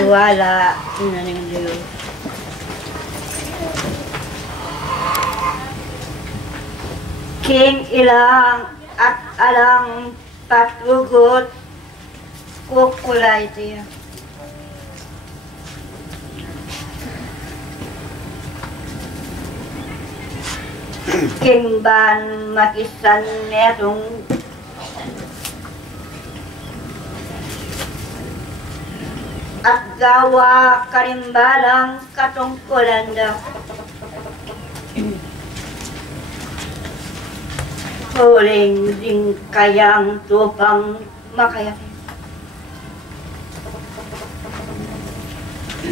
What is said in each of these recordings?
tiwala na ng Diyos. King ilang at alang patugot kukulay dia. King ban makisan netong at gawa karimbalang katungkulan daw. Huling ding kayang tupang makayakin.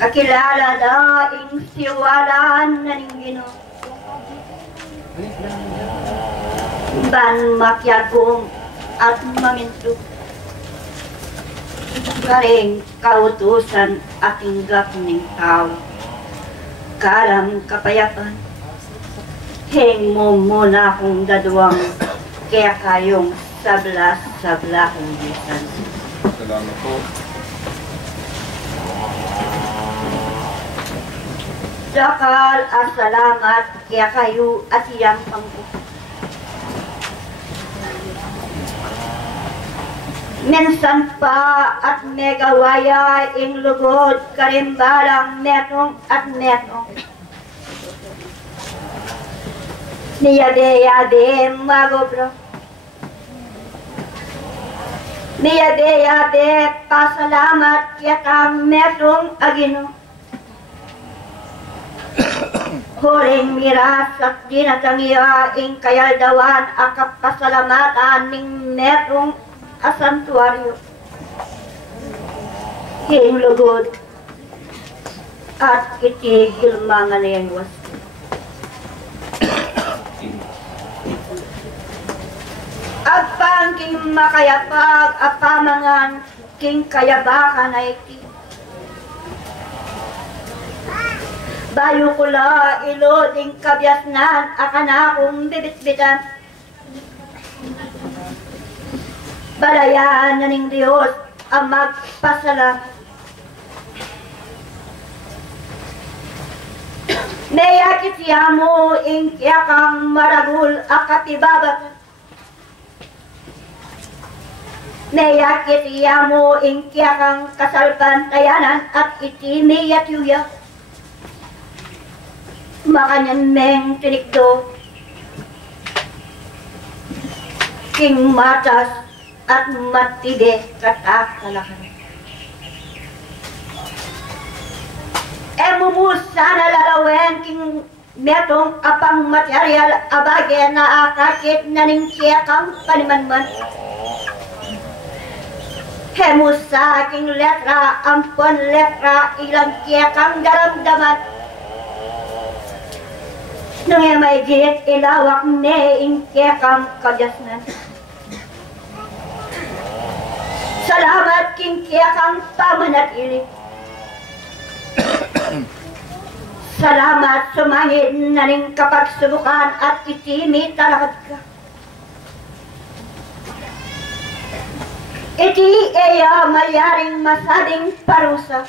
Kakilala daing siwalaan na ning Ginoo. Ban makyagong at maminto. Karing kautusan aking gapning tao. Kalang kapayapan. Hing mo muna akong dadwang kaya kayong sabla kong bisan. Salamat po. Dakal at salamat kaya kayo at iyang pangko. Minsan pa at megawaya ing lugod karimbalang metong at metong. Niyade magobro. Niyade pasalamat kaya kang metong agino. Huring miras at dinatangiya ing kayaldawan akap pasalamatan ning metong asantuaryo. Ing lugod at itigil mga niyangwas. Apang king makayapag apamangan king kayabakan ay iti. Bayo ko la ilo ding kabyasnan akan akong bibit-bitan. Balayan na ning Diyos ang magpasalamat. Nayakit siya mo ing kaya kang maragul akatibabatan. Nayakit iya mo ing kaya kang kasalpan tayanan at iti meyat yuya. Makanyan meng tinikdo. King matas at matide katakalakan. Mumusa na lalawen king metong apang material abage na akakit na ning kaya kang panimanman. Hemusa king letra, ampon letra, ilang kaya kang daramdaman. Nung may git ilawak ne ing kaya kang kadyasnan. Salamat king kaya kang pamanatili. Salamat sumangit na ning kapagsubukan at itimi talakad ka. Iti iya mayaring masading parusa.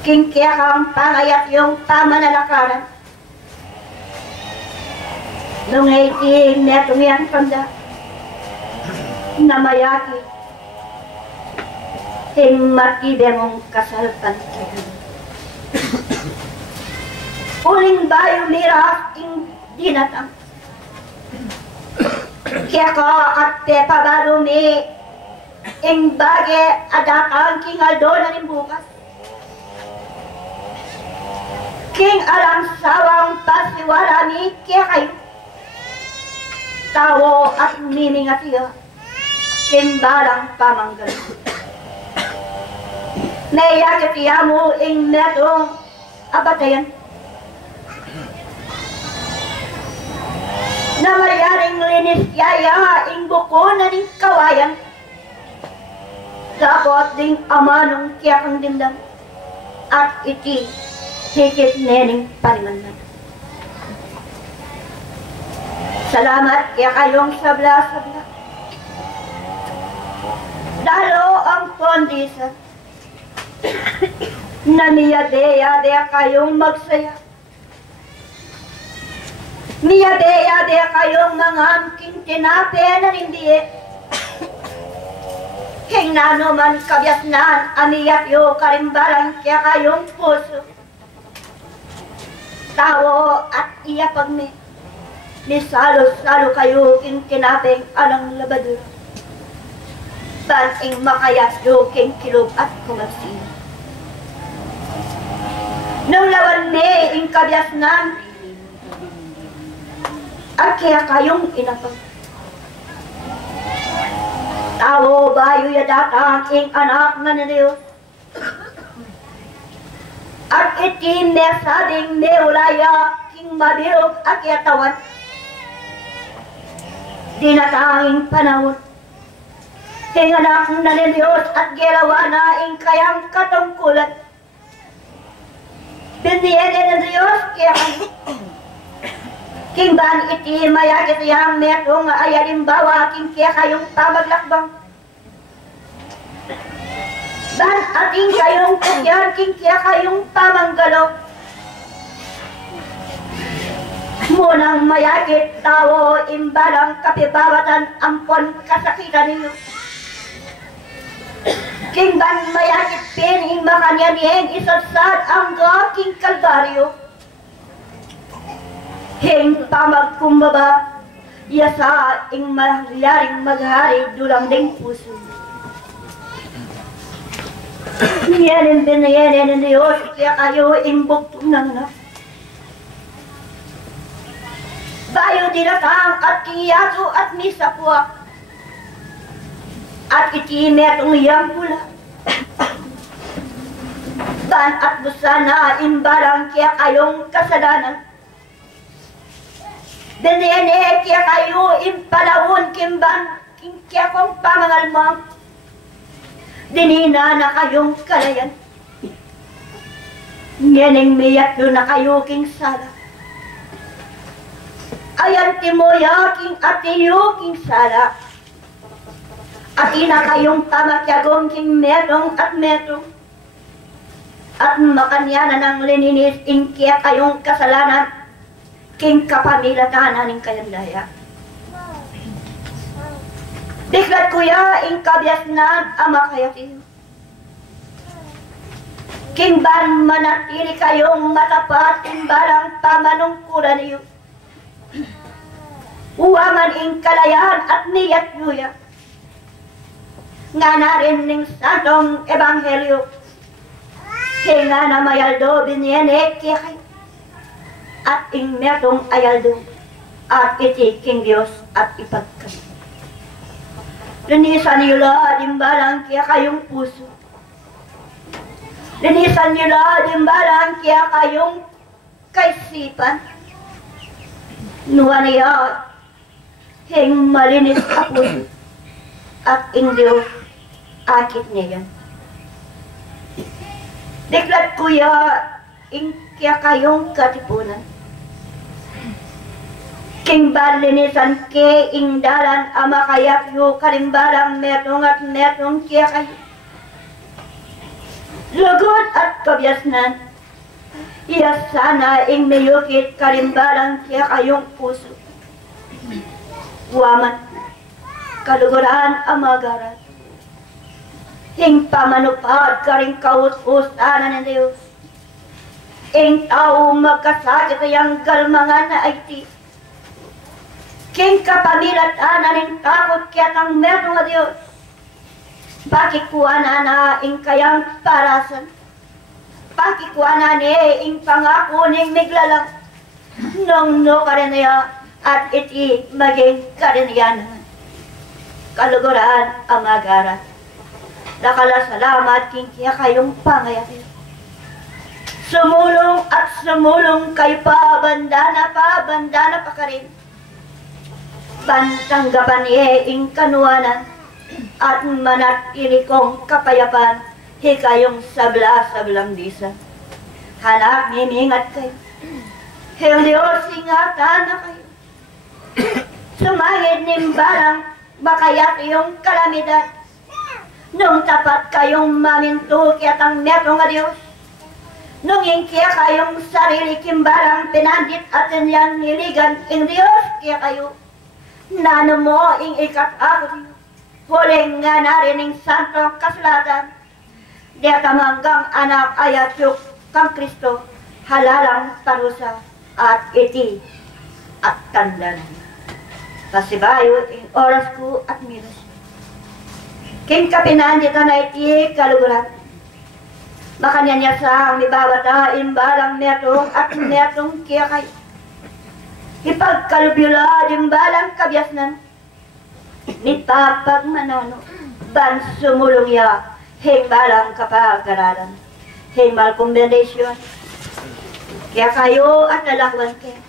King kaya kang pangayat yung pamanalakaran. Nung iti netong yan tanda na mayaki ing matide mong kasalpan kayo. Uling bayo mira ing dinatang. Kaya ko at pabarumi ing bage adakang king aldo na rin bukas. King alang sawang pasiwala ni kaya kayo. Tawo at mimingat iyo. King balang pamanggal. Nayakit iya mo ing netong abatayan. Na mayaring linis yaya ing buko na ning kawayan. Dapat ding amanong kiyakang dindang at iti higit nening panimanman. Salamat kaya kayong sabla-sabla. Dalo ang pondisa. Namiyade-yade kayong magsaya. Miyade-yade kayong mga amking tinape na hindi. Hingnano man kabyasnan, amiyat yo karimbalang kaya kayong puso. Tawo at iyapag mi. Nisalo-salo kayo king kinapeng alang labadura. Bansing makayat yo king kilog at kumagsin. Nung lawan ni ing kabyasnan, at kaya kayong inapag. Tawo bayo yadatang ing anak na Diyos. At iti mesabing meulaya king mabilog at yatawan. Dinatanging panahon. King anak na Diyos at gelawa na ing kayang katungkulan. Bindiyan na Diyos kaya king ban iti mayagit yang metong ayalimbawa king kaya kayong pamaglakbang. Ban ating kayong kukyan king kaya kayong pamanggalo. Munang mayagit tao imbalang kapibawatan ampon kasakitan ninyo. King ban mayagit pining makanyaniyeng isadsad ang king kalbaryo. Hing pamagkumbaba, yasa ing mahyaring maghari dulang ding puso. Yanin binayanin ng Diyos, kaya kayo ing bugtunang na. Bayo dinatang at kiyato at misapwa. At itimetong iyang pula. Ban at busana imbalang kaya kayong kasalanan. Dinene kaya kayo impalawon kimban kaya kong pamangalmang. Dinina na kayong kalayan. Ngeneng miyat yun na kayo king sala. Ayan timoya king atiyo king sala. Ati na kayong tamakyagong king metong at metong. At makanyana ng lininis ing kaya kayong kasalanan. King kapamilatanan ng kayandaya. Diklat kuya ing kabyasnan ama kayatiyo. King ban manatili kayong matapat imbalang pamanungkulan niyo. Uwaman ing kalayan at niyat yuya. Nga na rin ning santong ebanghelyo. Hinga na mayaldo binyene kaya kayo. At ing metong ayaldo at iti king Diyos at ipagkami. Linisan niyo la dimbalang kaya kayong puso. Linisan niyo la dimbalang kaya kayong kaisipan. Nuwa niya hing malinis ka puso at ing Diyos akit niya yan. Diklat kuya ing kaya kayong katipunan. King balinisan ke ing dalan ama kayak yu kalimbalang metong at metong kaya kayo. Lugod at kabyasnan. Iya sana ing mayukit kalimbalang kaya kayong puso. Waman. Kaluguran amagaran. Ing pamanupad karing kaut-usanan ng Diyos. Ing tao magkasakit ang galmangan na IT. King kapamilatanan ng takot kaya ng meron nga Diyos. Bakit kuha na ing kayang parasan? Bakit kuha na ing pangako ning miglalang? Nung no kareniya at iti maging kareniyanan. Kaluguran amagaran. Nakalasalamat king kaya kayong pangayatin. Sumulong at sumulong kayo pa bandana pa ka rin. Pantanggapan niya ing kanuanan at manatili kong kapayapan hikayong sabla-sablang bisa. Hanak nimingat kayo. Hiyong Diyos ingatan na kayo. Sumangit nimbarang makayat iyong kalamidad. Nung tapat kayong maminto kiat ang meto nga Diyos, nung ingkya kayong sarili kimbarang pinandit at inyang niligan ing Diyos kaya kayo, nano mo ing ikat ako Diyos, huling nga narining santong kasulatan, di tamanggang anak ayat yuk kang Kristo, halalang parusa at iti at tandan. Pasibayo ing oras ko at miras. King kapinandit na iti kaluguran. Makanya niya sa mibabata imbalang netong at netong kaya kayo. Ipagkalubila imbalang kabyasnan. Nipapagmanano. Ban sumulong ya. Himbalang kapag-aralan. Himbal kombinasyon. Kaya kayo at lalakwan kayo.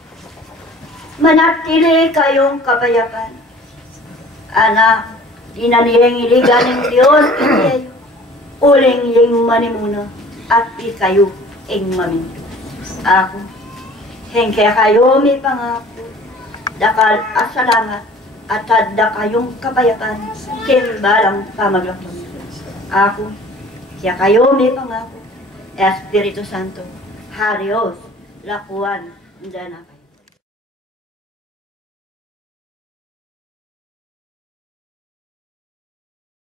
Manatili kayong kapayapan. Anak, dinaniyang iligan ng Diyos, hindi uling yung manimuna at di kayo ing maminto. Ako, hengkaya kayo may pangako, dakal at salamat at tadda kayong kapayapan, kimbalang pamaglakon. Ako, kaya kayo may pangako, Espiritu Santo, Harios, lakuan, danapay.